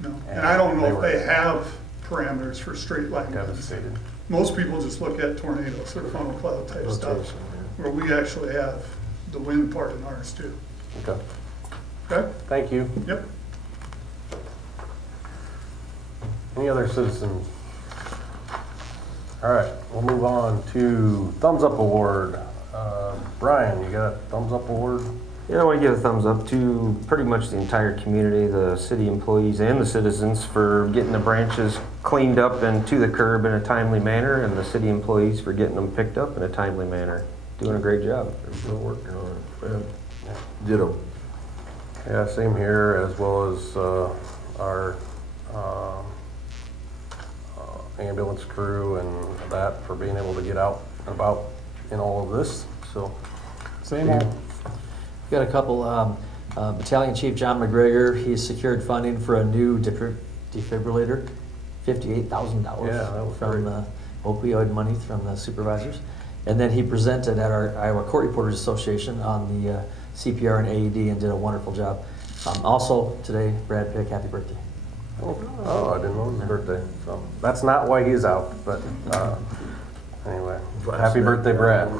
No, and I don't know if they have parameters for straight line winds. Devastated. Most people just look at tornadoes or funnel cloud type stuff, Rotation, yeah. where we actually have the wind part in ours too. Okay, Okay? thank you. Yep. Any other citizens? All right, we'll move on to Thumbs Up Award. Brian, you got a Thumbs Up Award? Yeah, I want to give a thumbs up to pretty much the entire community, the city employees and the citizens for getting the branches cleaned up and to the curb in a timely manner, and the city employees for getting them picked up in a timely manner. Doing a great job. They're still working on it. Ditto. Yeah, same here, as well as our ambulance crew and that for being able to get out and about in all of this. So, Same old. Got a couple. Battalion Chief John McGregor, he's secured funding for a new defibrillator, $58,000 Yeah, that was from great. the opioid money from the supervisors. And then he presented at our Iowa Court Reporters Association on the CPR and AED and did a wonderful job. Also today, Brad Pick, happy birthday. oh, I didn't know it was his birthday. So that's not why he's out, but anyway, happy birthday, Brad.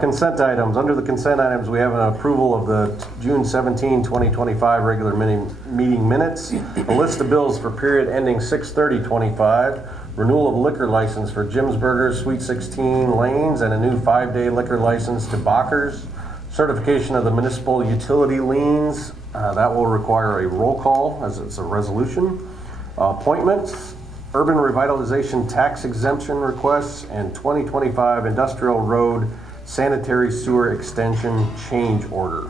Consent items. Under the consent items, we have an approval of the June 17, 2025 regular meeting minutes, a list of bills for period ending 6/30/25, renewal of liquor license for Jim's Burgers, Sweet 16 Lanes, and a new 5-day liquor license to Bachers, certification of the municipal utility liens. That will require a roll call as it's a resolution. Appointments, urban revitalization tax exemption requests, and 2025 industrial road sanitary sewer extension change order.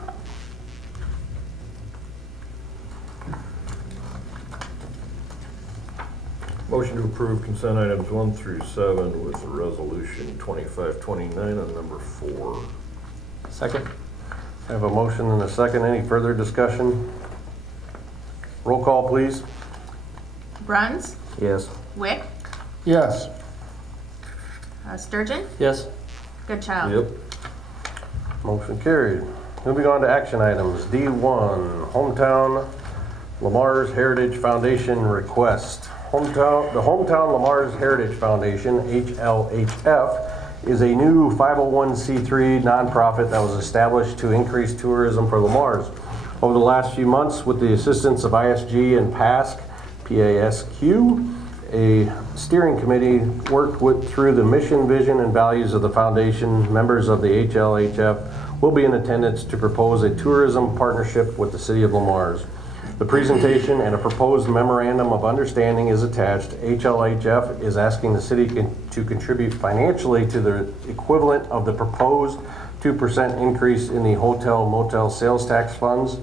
Motion to approve consent items 1 through 7 with the resolution 2529 on number 4. Second. I have a motion and a second. Any further discussion? Roll call, please. Bruns, Yes. Wick, Yes. Sturgeon, Yes. Goodchild. Yep. Motion carried. Moving on to action items. D1, Hometown Lamar's Heritage Foundation request. The Hometown Lamar's Heritage Foundation, HLHF, is a new 501c3 nonprofit that was established to increase tourism for Lamar's. Over the last few months, with the assistance of ISG and PASC, PASQ, a steering committee worked through the mission, vision, and values of the foundation. Members of the HLHF will be in attendance to propose a tourism partnership with the city of Lamar's. The presentation and a proposed memorandum of understanding is attached. HLHF is asking the city to contribute financially to the equivalent of the proposed 2% increase in the hotel motel sales tax funds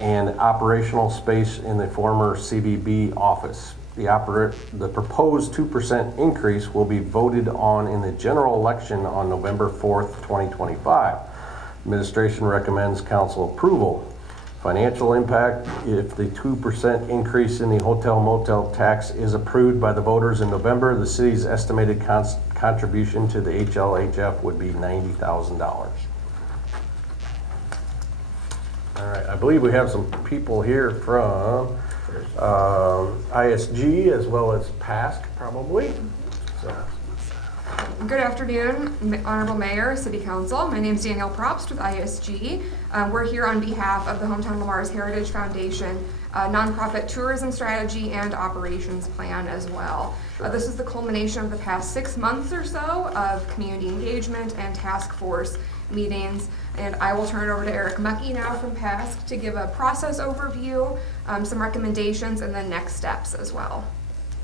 and operational space in the former CBB office. The proposed 2% increase will be voted on in the general election on November 4th, 2025. Administration recommends council approval. Financial impact: if the 2% increase in the hotel motel tax is approved by the voters in November, the city's estimated contribution to the HLHF would be $90,000. All right, I believe we have some people here from ISG as well as PASC probably. So, Good afternoon, Honorable Mayor, City Council. My name is Danielle Probst with ISG. We're here on behalf of the Hometown Lamar's Heritage Foundation, nonprofit tourism strategy and operations plan as well. This is the culmination of the past 6 months or so of community engagement and task force meetings. And I will turn it over to Eric Mucky now from PASC to give a process overview, some recommendations, and then next steps as well.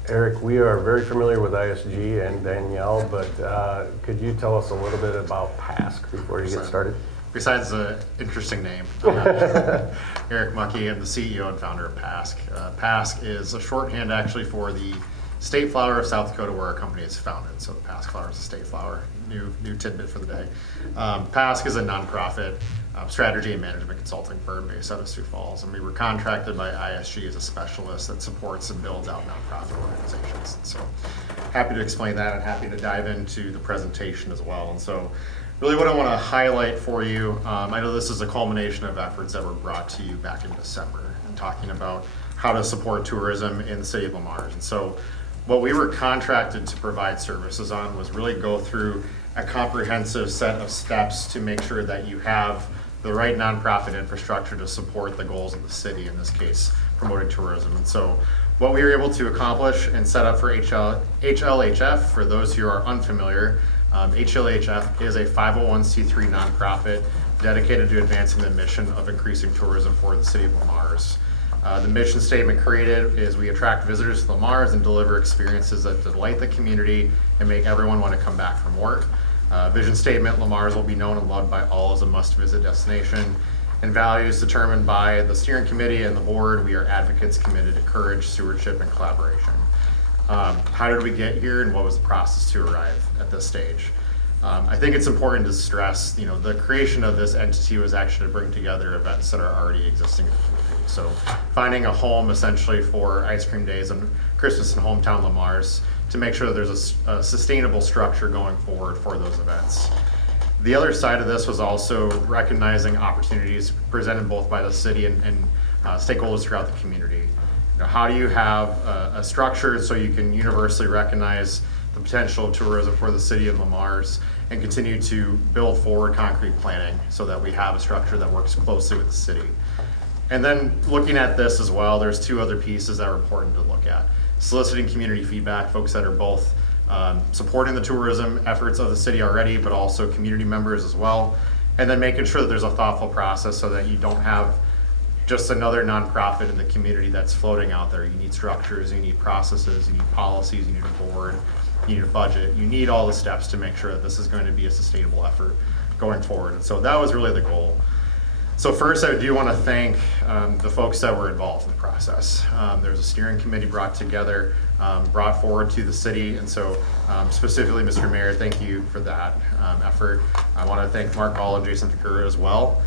Eric, we are very familiar with ISG and Danielle, but could you tell us a little bit about PASC before you get started? Besides the interesting name, Eric Mucky, I'm the CEO and founder of PASC. PASC is a shorthand actually for the state flower of South Dakota, where our company is founded. So the PASC flower is a state flower. New tidbit for the day. PASC is a nonprofit strategy and management consulting firm based out of Sioux Falls, and we were contracted by ISG as a specialist that supports and builds out nonprofit organizations. So happy to explain that and happy to dive into the presentation as well. And so really what I want to highlight for you, I know this is a culmination of efforts that were brought to you back in December, and talking about how to support tourism in the city of Lamars. And so what we were contracted to provide services on was really go through a comprehensive set of steps to make sure that you have the right nonprofit infrastructure to support the goals of the city, in this case, promoting tourism. And so what we were able to accomplish and set up for HLHF, for those who are unfamiliar, HLHF is a 501c3 nonprofit dedicated to advancing the mission of increasing tourism for the city of Lamars. The mission statement created is we attract visitors to Lamars and deliver experiences that delight the community and make everyone want to come back for more. Vision statement, Lamars will be known and loved by all as a must-visit destination. And values determined by the steering committee and the board, we are advocates committed to courage, stewardship, and collaboration. How did we get here, and what was the process to arrive at this stage? I think it's important to stress, the creation of this entity was actually to bring together events that are already existing in the community. So finding a home essentially for ice cream days and Christmas in hometown Lamars to make sure that there's a sustainable structure going forward for those events. The other side of this was also recognizing opportunities presented both by the city and stakeholders throughout the community. How do you have a structure so you can universally recognize the potential of tourism for the city of Lamars and continue to build forward concrete planning so that we have a structure that works closely with the city. And then looking at this as well, there's two other pieces that are important to look at. Soliciting community feedback, folks that are both supporting the tourism efforts of the city already, but also community members as well. And then making sure that there's a thoughtful process so that you don't have just another nonprofit in the community that's floating out there. You need structures, you need processes, you need policies, you need a board, you need a budget. You need all the steps to make sure that this is going to be a sustainable effort going forward. And so that was really the goal. So first, I do want to thank the folks that were involved in the process. There's a steering committee brought together, brought forward to the city, and so specifically, Mr. Mayor, thank you for that effort. I want to thank Mark Hall and Jason Takura as well.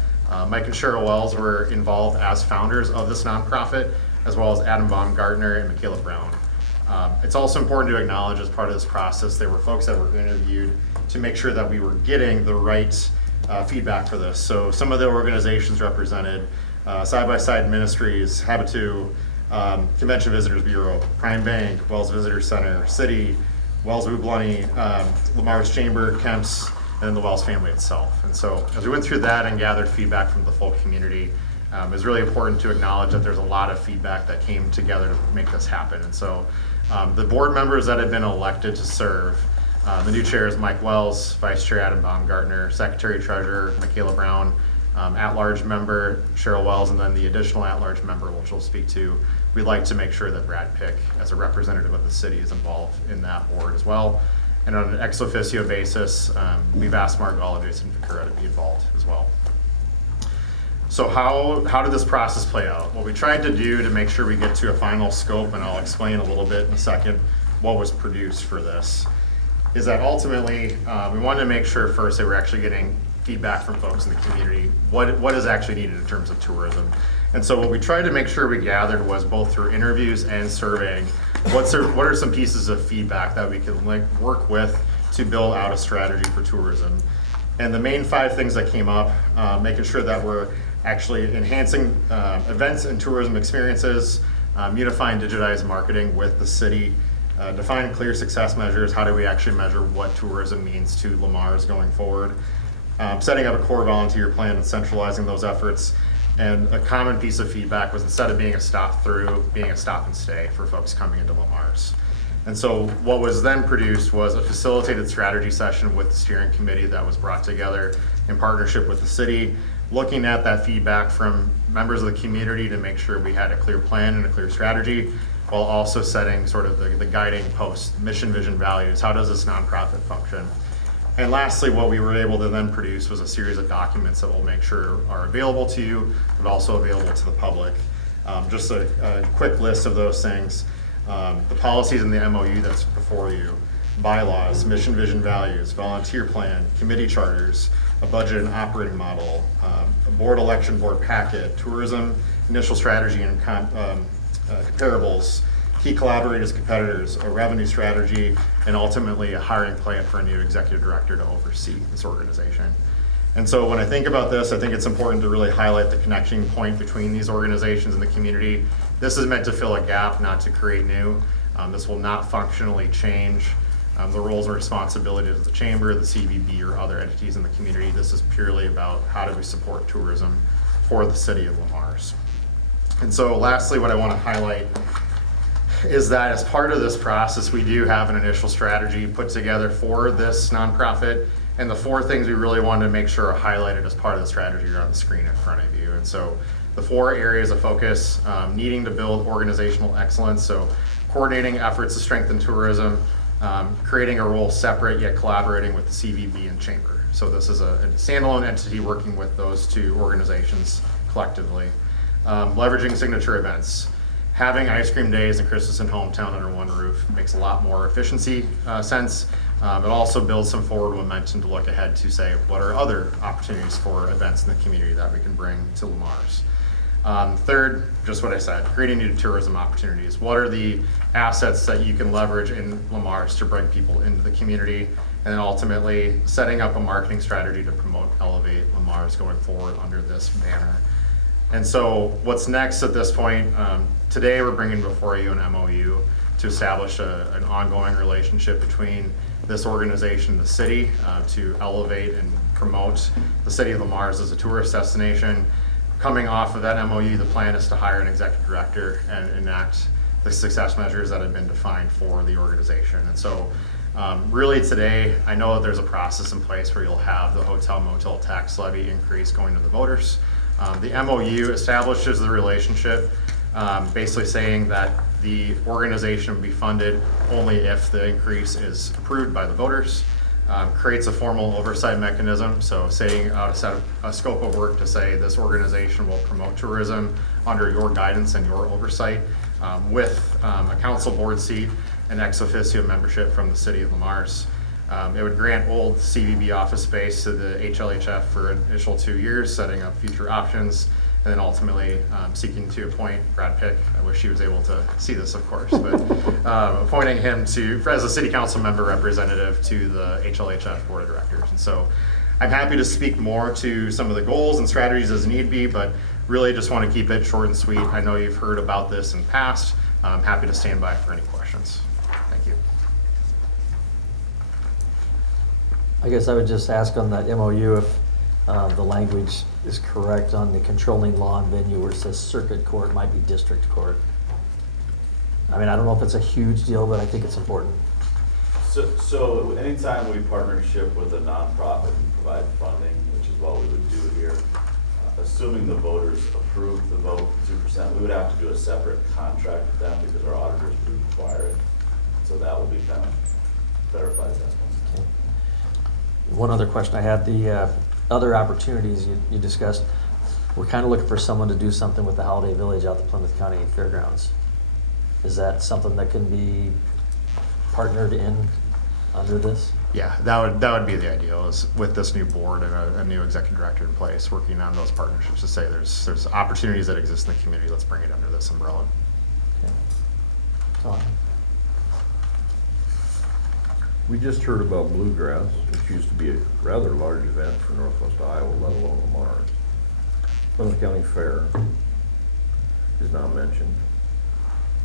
Mike and Cheryl Wells were involved as founders of this nonprofit, as well as Adam Baumgartner and Michaela Brown. It's also important to acknowledge as part of this process, there were folks that were interviewed to make sure that we were getting the right feedback for this. So some of the organizations represented, Side by Side Ministries, Habitu, Convention Visitors Bureau, Prime Bank, Wells Visitor Center, City, Wells Wublani, Lamars Chamber, Kemps, and then the Wells family itself. And so as we went through that and gathered feedback from the full community, it was really important to acknowledge that there's a lot of feedback that came together to make this happen. And so the board members that had been elected to serve, the new chair is Mike Wells, Vice Chair Adam Baumgartner, Secretary Treasurer Michaela Brown, at-large member Cheryl Wells, and then the additional at-large member, which we'll speak to. We'd like to make sure that Brad Pick, as a representative of the city, is involved in that board as well. And on an ex officio basis, we've asked Mark Gall and Jason Takura to be involved as well. So how did this process play out? What we tried to do to make sure we get to a final scope, and I'll explain a little bit in a second what was produced for this, is that ultimately we wanted to make sure first that we're actually getting feedback from folks in the community, what is actually needed in terms of tourism. And so what we tried to make sure we gathered was both through interviews and surveying, what are some pieces of feedback that we can work with to build out a strategy for tourism. And the main 5 things that came up, making sure that we're actually enhancing events and tourism experiences, unifying digitized marketing with the city, define clear success measures. How do we actually measure what tourism means to Lamars going forward? Setting up a core volunteer plan and centralizing those efforts. And a common piece of feedback was, instead of being a stop through, being a stop and stay for folks coming into Lamars. And so what was then produced was a facilitated strategy session with the steering committee that was brought together in partnership with the city, looking at that feedback from members of the community to make sure we had a clear plan and a clear strategy, while also setting sort of the guiding post, mission, vision, values. How does this nonprofit function? And lastly, what we were able to then produce was a series of documents that we'll make sure are available to you, but also available to the public. Just a quick list of those things. The policies in the MOU that's before you, bylaws, mission, vision, values, volunteer plan, committee charters, a budget and operating model, a board election board packet, tourism initial strategy and comparables, key collaborators, competitors, a revenue strategy, and ultimately a hiring plan for a new executive director to oversee this organization. And so when I think about this, I think it's important to really highlight the connection point between these organizations and the community This is meant to fill a gap, not to create new. This will not functionally change the roles and responsibilities of the chamber, the CVB, or other entities in the community. This is purely about how do we support tourism for the city of Lamar's. And so lastly, what I want to highlight is that as part of this process, we do have an initial strategy put together for this nonprofit. And the 4 things we really wanted to make sure are highlighted as part of the strategy are on the screen in front of you. And so the 4 areas of focus, needing to build organizational excellence, so coordinating efforts to strengthen tourism, creating a role separate yet collaborating with the CVB and chamber. So this is a standalone entity working with those 2 organizations collectively. Leveraging signature events. Having ice cream days and Christmas in Hometown under one roof makes a lot more efficiency sense. It also builds some forward momentum to look ahead to say, what are other opportunities for events in the community that we can bring to Lamar's? Third, just what I said, creating new tourism opportunities. What are the assets that you can leverage in Lamar's to bring people into the community? And then ultimately setting up a marketing strategy to promote, elevate Lamar's going forward under this banner. And so what's next at this point, today we're bringing before you an MOU to establish an ongoing relationship between this organization and the city to elevate and promote the city of Lamar's as a tourist destination. Coming off of that MOU, the plan is to hire an executive director and enact the success measures that have been defined for the organization. And so really today, I know that there's a process in place where you'll have the hotel motel tax levy increase going to the voters. The MOU establishes the relationship, basically saying that the organization will be funded only if the increase is approved by the voters. Creates a formal oversight mechanism, so setting out a scope of work to say this organization will promote tourism under your guidance and your oversight with a council board seat and ex officio membership from the city of Lamar's. It would grant old CVB office space to the HLHF for an initial 2 years, setting up future options, and then ultimately seeking to appoint Brad Pick. I wish he was able to see this, of course, but appointing him as a city council member representative to the HLHF board of directors. And so I'm happy to speak more to some of the goals and strategies as need be, but really just want to keep it short and sweet. I know you've heard about this in the past. I'm happy to stand by for any questions. Thank you. I guess I would just ask on that MOU if the language is correct on the controlling law and venue where it says circuit court, might be district court. I mean, I don't know if it's a huge deal, but I think it's important. So anytime we partnership with a nonprofit and provide funding, which is what we would do here, assuming the voters approve the vote 2%, we would have to do a separate contract with them because our auditors would require it. So that will be kind of clarified at that point. One other question I had, the other opportunities you discussed, we're kind of looking for someone to do something with the Holiday Village out the Plymouth County Fairgrounds. Is that something that can be partnered in under this? Yeah, that would be the ideal, is with this new board and a new executive director in place, working on those partnerships to say there's opportunities that exist in the community, let's bring it under this umbrella. Okay. That's all I have. We just heard about Bluegrass, which used to be a rather large event for Northwest Iowa, let alone Lamar's. Plymouth County Fair is not mentioned.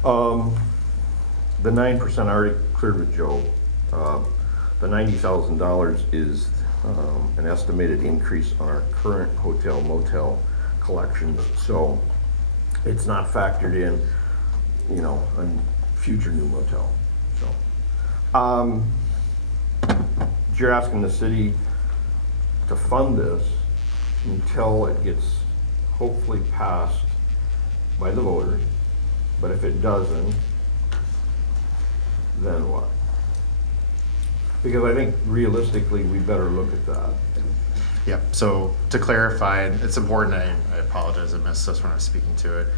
The 9% I already cleared with Joe. The $90,000 is an estimated increase on our current hotel motel collections. So it's not factored in, a future new motel. So, you're asking the city to fund this until it gets hopefully passed by the voters. But if it doesn't, then what? Because I think realistically, we better look at that. Yep, so to clarify, it's important, I apologize, I missed this when I was speaking to it.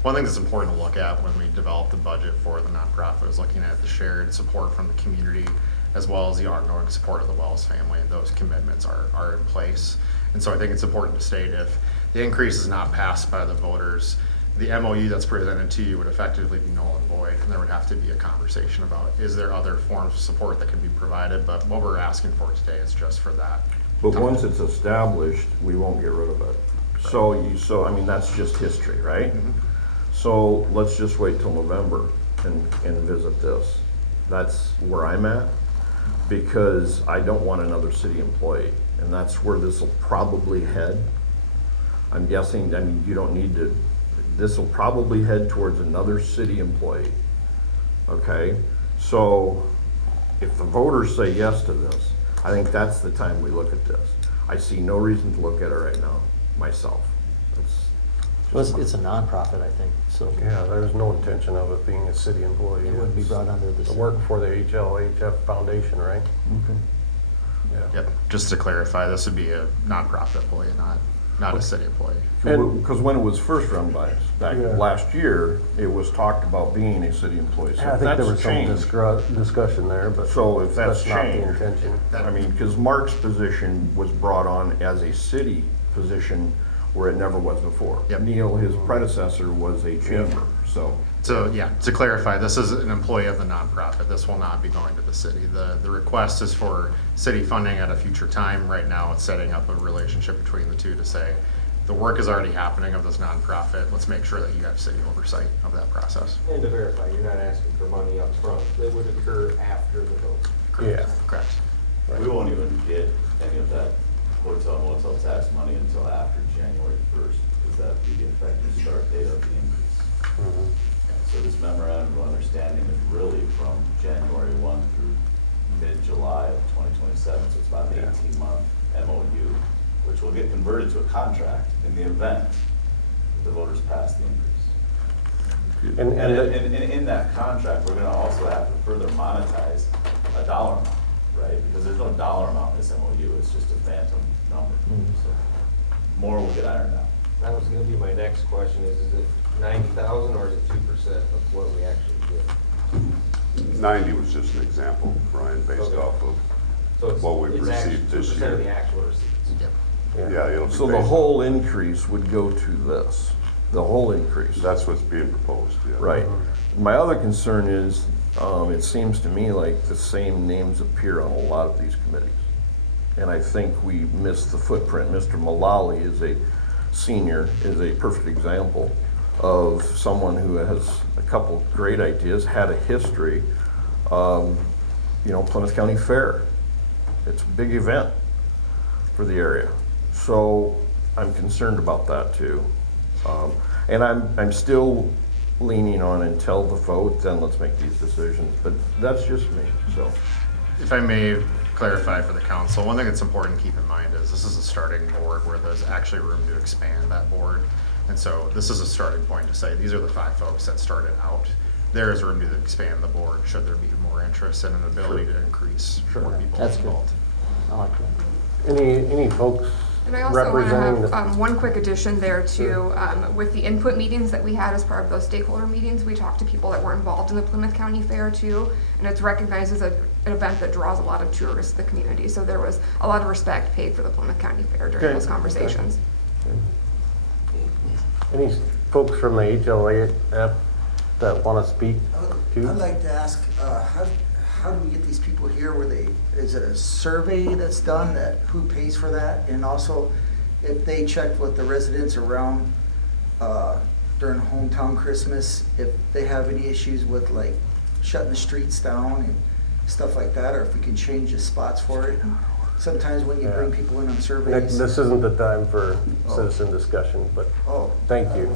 One thing that's important to look at when we develop the budget for the nonprofit is looking at the shared support from the community as well as the ongoing support of the Wells family, and those commitments are in place. And so I think it's important to state if the increase is not passed by the voters, the MOU that's presented to you would effectively be null and void, and there would have to be a conversation about, is there other forms of support that can be provided? But what we're asking for today is just for that. But once it's established, we won't get rid of it. So I mean, that's just history, right? Mm-hmm. So let's just wait till November and visit this. That's where I'm at, because I don't want another city employee, and that's where this will probably head. I'm guessing, I mean, you don't need to, this will probably head towards another city employee, okay? So if the voters say yes to this, I think that's the time we look at this. I see no reason to look at it right now, myself. Well, it's a nonprofit, I think, so Yeah, there's no intention of it being a city employee. it wouldn't be brought under the. To work for the HLHF Foundation, right? Yeah. Yep, just to clarify, this would be a nonprofit employee, not a city employee. Because when it was first run by us, back Yeah. last year, it was talked about being a city employee. So I if think there was that's some changed, discussion there, but so if that's not the changed, intention. I mean, because Mark's position was brought on as a city position where it never was before. Yep. Neil, his predecessor, was a chamber, so. So, yeah, to clarify, this is an employee of the nonprofit. This will not be going to the city. The request is for city funding at a future time. Right now, it's setting up a relationship between the two to say, the work is already happening of this nonprofit. Let's make sure that you have city oversight of that process. And to verify, you're not asking for money up front. That would occur after the vote. Yeah. Correct. We won't even get any of that hotel motel tax money until after January 1st, because that'd be the effective start date of the increase. Mhm. So this memorandum of understanding is really from January 1 through mid-July of 2027, so it's about an Yeah. 18-month MOU, which will get converted to a contract in the event the voters pass the increase. And And in that contract, we're gonna also have to further monetize a dollar amount, right? Because there's no dollar amount in this MOU, it's just a phantom number. So more will get ironed out. That was gonna be my next question, is it 90,000 or is it 2% of what we actually get? 90 was just an example, Brian, based Okay. off of, So it's- What we've it's actually received this 2% of year. the actual receipts. Yep. yeah, it'll be So the based- whole increase would go to this, the whole increase. That's what's being proposed, yeah. Right. My other concern is, it seems to me like the same names appear on a lot of these committees. And I think we missed the footprint. Mr. Mullally is a senior, is a perfect example of someone who has a couple great ideas, had a history. Plymouth County Fair. It's a big event for the area. So I'm concerned about that too. And I'm still leaning on until the vote, then let's make these decisions, but that's just me, so. If I may clarify for the council, one thing that's important to keep in mind is this is a starting board where there's actually room to expand that board. And so this is a starting point to say, these are the 5 folks that started out. There is room to expand the board should there be more interest and an ability to increase more people That's good. involved. I like that. Any folks And I also want to representing have the, one quick addition there too. With the input meetings that we had as part of those stakeholder meetings, we talked to people that were involved in the Plymouth County Fair too. And it's recognized as an event that draws a lot of tourists to the community. So there was a lot of respect paid for the Plymouth County Fair during Okay. those conversations. any folks from the HLAF that want to speak to? I'd like to ask, how do we get these people here? Is it a survey that's done, who pays for that? And also, if they checked with the residents around during hometown Christmas, if they have any issues with like shutting the streets down and stuff like that, or if we can change the spots for it. Sometimes when you bring people in on Nick, surveys. this isn't the time for citizen discussion, but Oh. thank you.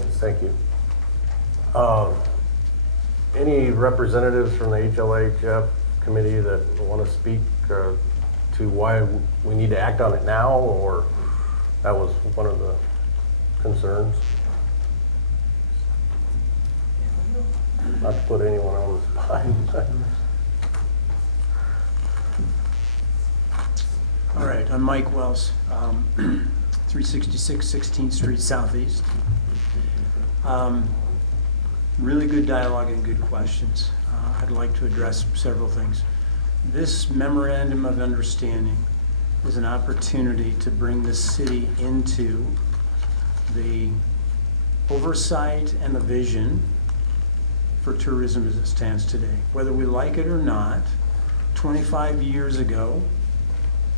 Any representatives from the HLHF committee that want to speak to why we need to act on it now, or that was one of the concerns? Not to put anyone on the spot. All right, I'm Mike Wells, 366 16th Street Southeast. Really good dialogue and good questions. I'd like to address several things. This memorandum of understanding is an opportunity to bring the city into the oversight and the vision for tourism as it stands today. Whether we like it or not, 25 years ago,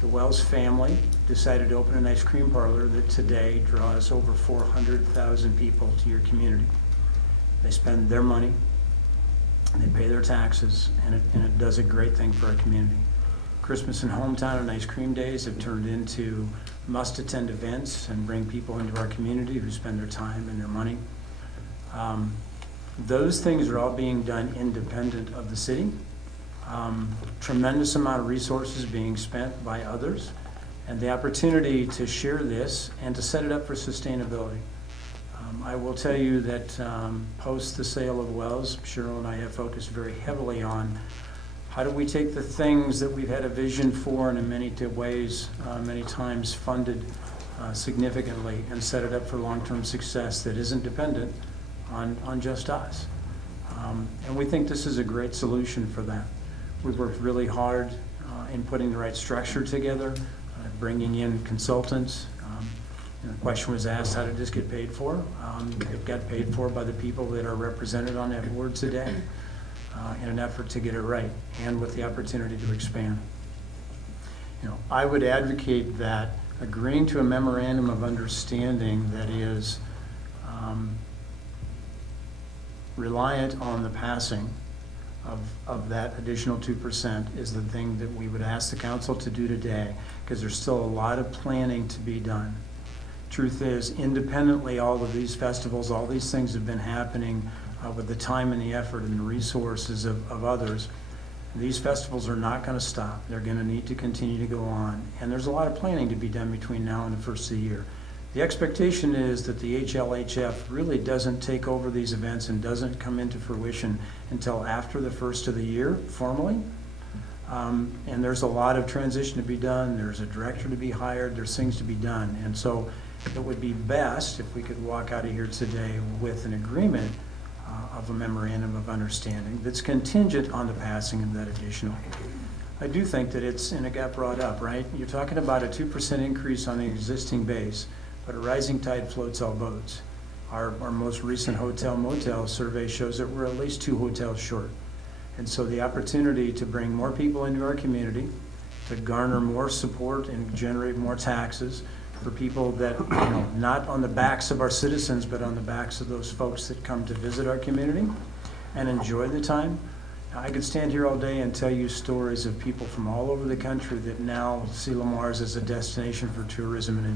the Wells family decided to open an ice cream parlor that today draws over 400,000 people to your community. They spend their money, they pay their taxes, and it does a great thing for our community. Christmas in Hometown and Ice Cream Days have turned into must-attend events and bring people into our community who spend their time and their money. Those things are all being done independent of the city. Tremendous amount of resources being spent by others, and the opportunity to share this and to set it up for sustainability. I will tell you that post the sale of Wells, Cheryl and I have focused very heavily on how do we take the things that we've had a vision for and in many ways, many times funded significantly, and set it up for long-term success that isn't dependent on just us. And we think this is a great solution for that. We've worked really hard in putting the right structure together, bringing in consultants. The question was asked, how did this get paid for? It got paid for by the people that are represented on that board today in an effort to get it right and with the opportunity to expand. I would advocate that agreeing to a memorandum of understanding that is reliant on the passing of that additional 2% is the thing that we would ask the council to do today, because there's still a lot of planning to be done. Truth is, independently, all of these festivals, all these things have been happening with the time and the effort and the resources of others. These festivals are not going to stop. They're going to need to continue to go on. And there's a lot of planning to be done between now and the first of the year. The expectation is that the HLHF really doesn't take over these events and doesn't come into fruition until after the first of the year, formally. And there's a lot of transition to be done. There's a director to be hired. There's things to be done. And so it would be best if we could walk out of here today with an agreement of a memorandum of understanding that's contingent on the passing of that additional. I do think that it's, and it got brought up, right? You're talking about a 2% increase on the existing base, but a rising tide floats all boats. Our most recent hotel motel survey shows that we're at least 2 hotels short. And so the opportunity to bring more people into our community, to garner more support and generate more taxes for people that, not on the backs of our citizens, but on the backs of those folks that come to visit our community and enjoy the time. I could stand here all day and tell you stories of people from all over the country that now see Lamar's as a destination for tourism and